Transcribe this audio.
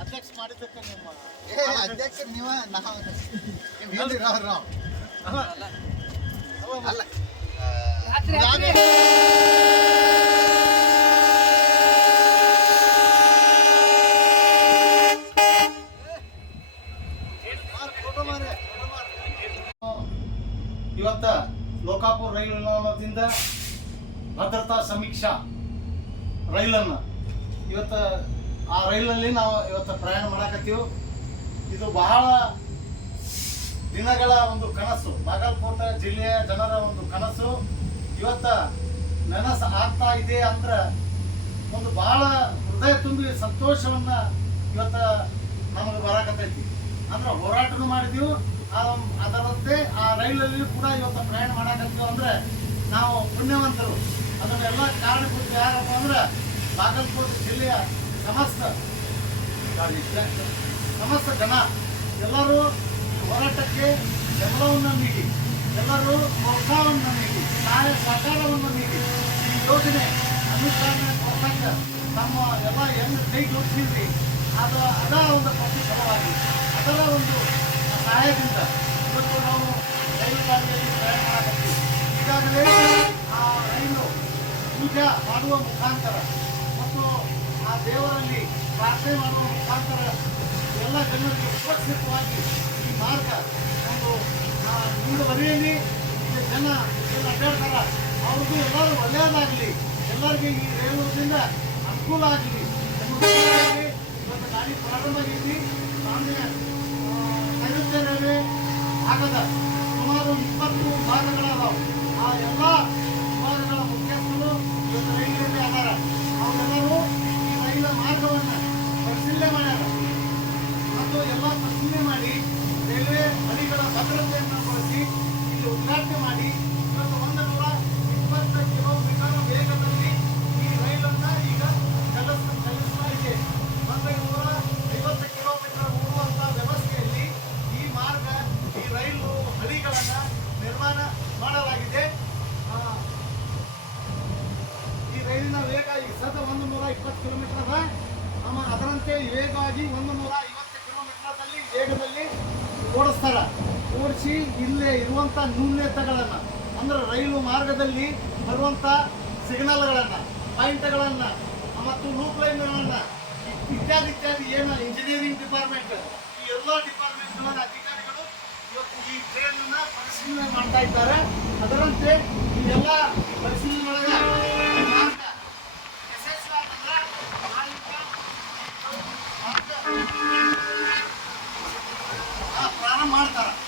ಅಧ್ಯಕ್ಷ ಮಾಡಿದ್ದಕ್ಕೆ ನಿಮ್ಮ ಅಧ್ಯಕ್ಷ ನೀವ ನಾವು ಅಲ್ಲ. ಅಲ್ಲ. ಇವತ್ತ ಲೋಕಾಪುರ ರೈಲು ನಿಲ್ದಾಣದಿಂದ ಭದ್ರತಾ ಸಮೀಕ್ಷಾ ರೈಲನ್ನು. ಇವತ್ತ ಆ ರೈಲಲ್ಲಿ ನಾವು ಇವತ್ತು ಪ್ರಯಾಣ ಮಾಡಾಕತ್ತೀವಿ. ಇದು ಬಹಳ ದಿನಗಳ ಒಂದು ಕನಸು. ಬಾಗಲಕೋಟೆ ಜಿಲ್ಲೆಯ ಜನರ ಒಂದು ಕನಸು. ಇವತ್ತ ನನಸ ಆಗ್ತಾ ಇದೆ ಅಂದ್ರೆ ಒಂದು ಬಹಳ ಹೃದಯ ತುಂಬಿ ಸಂತೋಷವನ್ನ ಇವತ್ತ ನಮಗೆ ಬರಾಕತ್ತೈತಿ. ಅಂದ್ರೆ ಹೋರಾಟನೂ ಮಾಡಿದೀವಿ. ಅದರಂತೆ ಆ ರೈಲಲ್ಲಿ ಕೂಡ ಇವತ್ತು ಪ್ರಯಾಣ ಮಾಡಕತ್ತೀವಿ ಅಂದ್ರೆ ನಾವು ಪುಣ್ಯವಂತರು. ಅದನ್ನೆಲ್ಲ ಕಾರಣಕ್ಕೂ ಯಾರಪ್ಪ ಅಂದ್ರೆ ಬಾಗಲಕೋಟೆ ಜಿಲ್ಲೆಯ ಸಮಸ್ತ ಸಮಸ್ತ ಜನ. ಎಲ್ಲರೂ ಹೋರಾಟಕ್ಕೆ ಬೆಂಬಲವನ್ನು ನೀಡಿ. ಎಲ್ಲರೂ ಪ್ರೋತ್ಸಾಹವನ್ನು ನೀಡಿ. ಸಹಾಯ ಸರ್ಕಾರವನ್ನು ನೀಡಿ ಈ ಯೋಜನೆ ಅನುಷ್ಠಾನ ಕೊಡ್ತಕ್ಕ ತಮ್ಮ ಎಲ್ಲ ಹೆಂಗೆ ಕೈ ಜೋಡಿಸಿದ್ರಿ ಅದು ಅದ ಒಂದು ಪ್ರತಿಫಲವಾಗಿ, ಅದರ ಒಂದು ಸಹಾಯದಿಂದ ಇವತ್ತು ನಾವು ರೈಲು ಕಾರ್ಯದಲ್ಲಿ ಪ್ರಯಾಣ ಮಾಡಬೇಕು ಈಗಾಗಲೇ ಆ ರೈಲು ಪೂಜಾ ಮಾಡುವ ಮುಖಾಂತರ ಮತ್ತು ಆ ದೇವರಲ್ಲಿ ಪ್ರಾರ್ಥನೆ ಮಾಡುವ ಮುಖಾಂತರ ಎಲ್ಲ ಜನರಿಗೆ ಸುರಕ್ಷಿತವಾಗಿ ಈ ಮಾರ್ಗ ಒಂದು ಮುಂದುವರಿಯಲಿ ಈ ಜನ ಏನು ಅಡ್ಡಾಡ್ತಾರ ಅವ್ರಿಗೂ ಎಲ್ಲರೂ ಒಳ್ಳೆಯದಾಗಲಿ ಎಲ್ಲರಿಗೂ ಈ ರೈಲುದಿಂದ ಅನುಕೂಲ ಆಗಲಿ. ಇವತ್ತು ಗಾಡಿ ಪ್ರಾರಂಭ ಆಗೈತಿ ನೈಋತ್ಯ ರೈಲ್ವೆ ಭಾಗದ ಸುಮಾರು ಇಪ್ಪತ್ತು ಭಾಗಗಳದಾವು ಆ ಎಲ್ಲ ವಿಭಾಗಗಳ ಮುಖ್ಯಸ್ಥರು ಇವತ್ತು ರೈಲಿನಲ್ಲಿ ಅದಾರ ಅವರೆಲ್ಲರೂ ಈ ರೈಲ ಮಾರ್ಗವನ್ನು ಪರಿಶೀಲನೆ ಮಾಡ್ಯಾರ ಮತ್ತು ಎಲ್ಲ ಪರಿಶೀಲನೆ ಮಾಡಿ ರೈಲ್ವೆ ಹಳಿಗಳ ಭದ್ರತೆಯನ್ನು ಬಳಸಿ ಇಲ್ಲಿ ಉದ್ಘಾಟನೆ ಮಾಡಿ ಇವತ್ತು ಒಂದು ನೂರ ಇಪ್ಪತ್ತು ಕಿಲೋಮೀಟರ್ ವೇಗದಲ್ಲಿ ಈ ರೈಲನ್ನು ಈಗ ಚಲಿಸ್ ಚಲಿಸ್ತಾ ಇದೆ ಒಂದು ನೂರ ಐವತ್ತು ಕಿಲೋಮೀಟರ್ ಓಡುವಂಥ ವ್ಯವಸ್ಥೆಯಲ್ಲಿ ಈ ಮಾರ್ಗ ಈ ರೈಲು ಹಳಿಗಳನ್ನು ನಿರ್ಮಾಣ ಮಾಡಲಾಗಿದೆ ಆ, ಈ ರೈಲಿನ ವೇಗ ಈಗ ಸದ ಒಂದು ನೂರ ಇಪ್ಪತ್ತು ಕಿಲೋಮೀಟರ್ ಅದ. ನಮ್ಮ ಅದರಂತೆ ವೇಗವಾಗಿ ಒಂದು ನೂರ ಐವತ್ತು ಕಿಲೋಮೀಟರ್ನಲ್ಲಿ ವೇಗದಲ್ಲಿ ಓಡಿಸ್ತಾರೆ. ಓಡಿಸಿ ಇಲ್ಲೇ ಇರುವಂಥ ನ್ಯೂನ್ಯತೆಗಳನ್ನು ಅಂದ್ರೆ ರೈಲು ಮಾರ್ಗದಲ್ಲಿ ಬರುವಂಥ ಸಿಗ್ನಲ್ಗಳನ್ನು, ಪಾಯಿಂಟ್ಗಳನ್ನು, ಮತ್ತು ಲೂಪ್ ಲೈನ್ಗಳನ್ನು ಇತ್ಯಾದಿ ಇತ್ಯಾದಿ ಏನು ಇಂಜಿನಿಯರಿಂಗ್ ಡಿಪಾರ್ಟ್ಮೆಂಟ್ ಈ ಎಲ್ಲ ಡಿಪಾರ್ಟ್ಮೆಂಟ್ಗಳ ಅಧಿಕಾರಿಗಳು ಇವತ್ತು ಈ ಟ್ರೈನನ್ನು ಪರಿಶೀಲನೆ ಮಾಡ್ತಾ ಇದ್ದಾರೆ. ಅದರಂತೆ ಈ ಎಲ್ಲ ಪರಿಶೀಲನೆ ಸ್ನಾನ ಮಾಡ್ತಾರ.